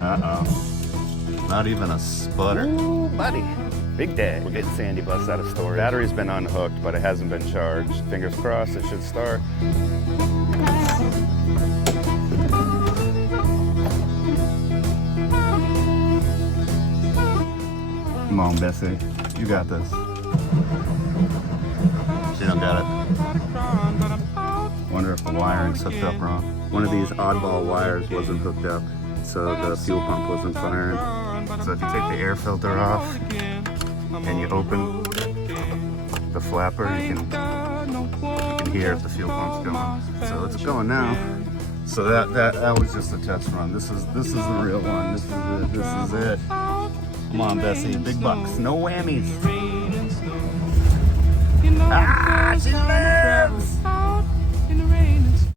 Uh-oh. Not even a sputter. Ooh, buddy. Big day. We're getting Sandy bus out of storage. Battery's been unhooked, but it hasn't been charged. Fingers crossed, it should start. Come on, Bessie. You got this. She don't got it. Wonder if the wiring's hooked up wrong. One of these oddball wires wasn't hooked up, so the fuel pump wasn't firing. So if you take the air filter off and you open the flapper, you can hear if the fuel pump's going. So it's going now. So that was just a test run. This is the real one. This is it. This is it. Come on, Bessie. Big bucks. No whammies. Ah, she lives!